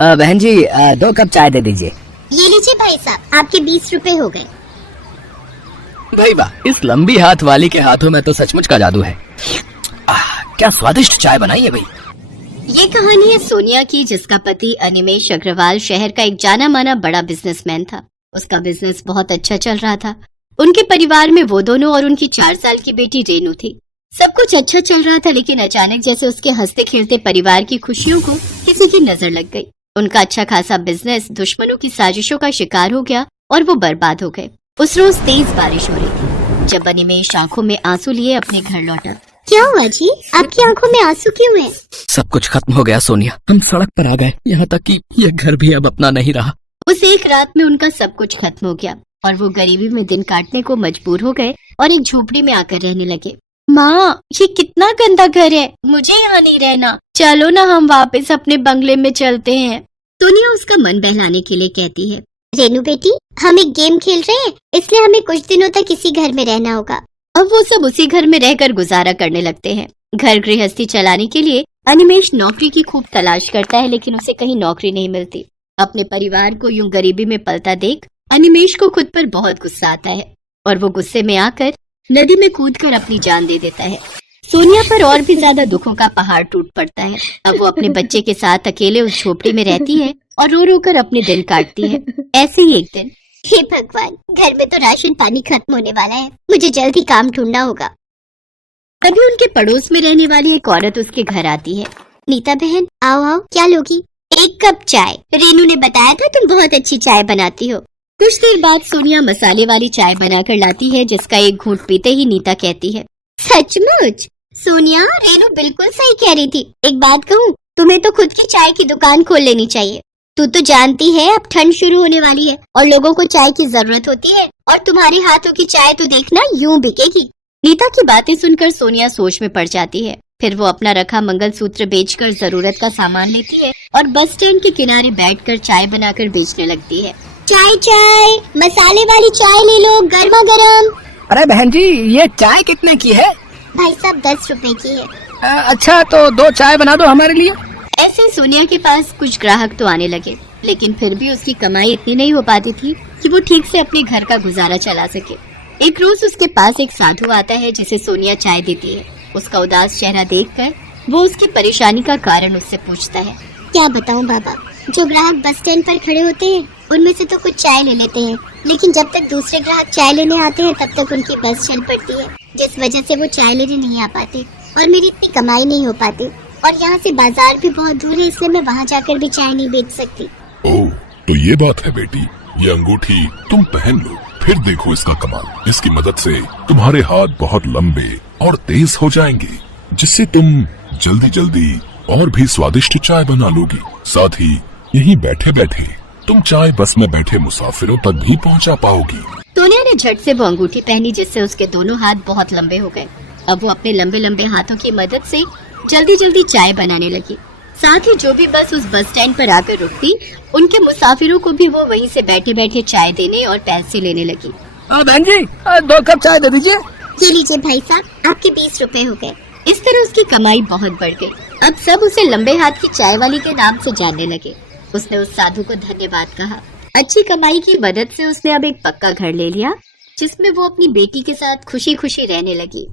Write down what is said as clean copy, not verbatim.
बहन जी 2 कप चाय दे दीजिए। ये लीजिए भाई साहब, आपके 20 रुपए हो गए। भाई वाह, इस लंबी हाथ वाली के हाथों में तो सचमुच का जादू है। क्या स्वादिष्ट चाय बनाई है भाई। ये कहानी है सोनिया की, जिसका पति अनिमेश अग्रवाल शहर का एक जाना माना बड़ा बिजनेसमैन था। उसका बिजनेस बहुत अच्छा चल रहा था। उनके परिवार में वो दोनों और उनकी 4 साल की बेटी रेनू थी। सब कुछ अच्छा चल रहा था, लेकिन अचानक जैसे उसके हंसते खेलते परिवार की खुशियों को किसी की नजर लग गई। उनका अच्छा खासा बिजनेस दुश्मनों की साजिशों का शिकार हो गया और वो बर्बाद हो गए। उस रोज तेज बारिश हो रही थी जब अनिमेश आंखों में आंसू लिए अपने घर लौटा। क्या हुआ जी, आपकी आंखों में आंसू क्यों हैं? सब कुछ खत्म हो गया सोनिया, हम सड़क पर आ गए, यहाँ तक कि ये घर भी अब अपना नहीं रहा। उस एक रात में उनका सब कुछ खत्म हो गया और वो गरीबी में दिन काटने को मजबूर हो गए और एक झोपड़ी में आकर रहने लगे। माँ, ये कितना गंदा घर है, मुझे यहाँ नहीं रहना, चलो ना हम वापस अपने बंगले में चलते हैं। सोनिया उसका मन बहलाने के लिए कहती है, रेनू बेटी, हम एक गेम खेल रहे हैं, इसलिए हमें कुछ दिनों तक इसी घर में रहना होगा। अब वो सब उसी घर में रहकर गुजारा करने लगते हैं। घर गृहस्थी चलाने के लिए अनिमेश नौकरी की खूब तलाश करता है, लेकिन उसे कहीं नौकरी नहीं मिलती। अपने परिवार को यूं गरीबी में पलता देख अनिमेश को खुद पर बहुत गुस्सा आता है और वो गुस्से में आकर नदी में कूदकर अपनी जान दे देता है। सोनिया पर और भी ज्यादा दुखों का पहाड़ टूट पड़ता है। अब वो अपने बच्चे के साथ अकेले उस झोपड़ी में रहती है और रो रो कर अपने दिन काटती है। ऐसे ही एक दिन, हे भगवान, घर में तो राशन पानी खत्म होने वाला है, मुझे जल्दी काम ढूंढना होगा। तभी उनके पड़ोस में रहने वाली एक औरत उसके घर आती है। नीता बहन, आओ आओ, क्या लोगी? 1 कप चाय। रेनू ने बताया था तुम बहुत अच्छी चाय बनाती हो। कुछ देर बाद सोनिया मसाले वाली चाय बनाकर लाती है, जिसका एक घूंट पीते ही नीता कहती है, सचमुच? सोनिया, रेनू बिल्कुल सही कह रही थी। एक बात कहूँ, तुम्हें तो खुद की चाय की दुकान खोल लेनी चाहिए। तू तो जानती है अब ठंड शुरू होने वाली है और लोगों को चाय की जरूरत होती है, और तुम्हारे हाथों की चाय तो देखना यूं बिकेगी। नीता की बातें सुनकर सोनिया सोच में पड़ जाती है। फिर वो अपना रखा मंगलसूत्र बेचकर जरूरत का सामान लेती है और बस स्टैंड के किनारे बैठकर चाय बनाकर बेचने लगती है। चाय चाय, मसाले वाली चाय ले लो, गर्मा गर्म। अरे बहन जी, ये चाय कितने की है? भाई साहब 10 रुपए की है। अच्छा, तो 2 चाय बना दो हमारे लिए। ऐसे सोनिया के पास कुछ ग्राहक तो आने लगे, लेकिन फिर भी उसकी कमाई इतनी नहीं हो पाती थी कि वो ठीक से अपने घर का गुजारा चला सके। एक रोज उसके पास एक साधु आता है जिसे सोनिया चाय देती है। उसका उदास चेहरा देखकर वो उसकी परेशानी का कारण उससे पूछता है। क्या बताऊं बाबा, जो ग्राहक बस स्टैंड पर खड़े होते हैं उनमें से तो कुछ चाय ले लेते हैं, लेकिन जब तक दूसरे ग्राहक चाय लेने आते हैं तब तक उनकी बस चल पड़ती है, जिस वजह से वो चाय लेने नहीं आ पाते और मेरी इतनी कमाई नहीं हो पाती। और यहाँ से बाजार भी बहुत दूर है, इसलिए मैं वहाँ जाकर भी चाय नहीं बेच सकती। ओह, तो ये बात है बेटी, ये अंगूठी तुम पहन लो, फिर देखो इसका कमाल। इसकी मदद से तुम्हारे हाथ बहुत लंबे और तेज हो जाएंगे, जिससे तुम जल्दी जल्दी और भी स्वादिष्ट चाय बना लोगी। साथ ही यहीं बैठे बैठे तुम चाय बस में बैठे मुसाफिरों तक भी पहुंचा पाओगी। सोनिया ने झट से वो अंगूठी पहनी, जिससे उसके दोनों हाथ बहुत लंबे हो गए। अब वो अपने लंबे लंबे हाथों की मदद से जल्दी जल्दी चाय बनाने लगी। साथ ही जो भी बस उस बस स्टैंड पर आकर रुकती, उनके मुसाफिरों को भी वो वहीं से बैठे बैठे चाय देने और पैसे लेने लगी। बहन जी 2 कप चाय दे दीजिए। ये लीजिए भाई साहब, आपके 20 रुपए हो गए। इस तरह उसकी कमाई बहुत बढ़ गई। अब सब उसे लंबे हाथ की चाय वाली के नाम से जानने लगे। उसने उस साधु को धन्यवाद कहा। अच्छी कमाई की मदद से उसने अब एक पक्का घर ले लिया, जिसमें वो अपनी बेटी के साथ खुशी खुशी रहने लगी।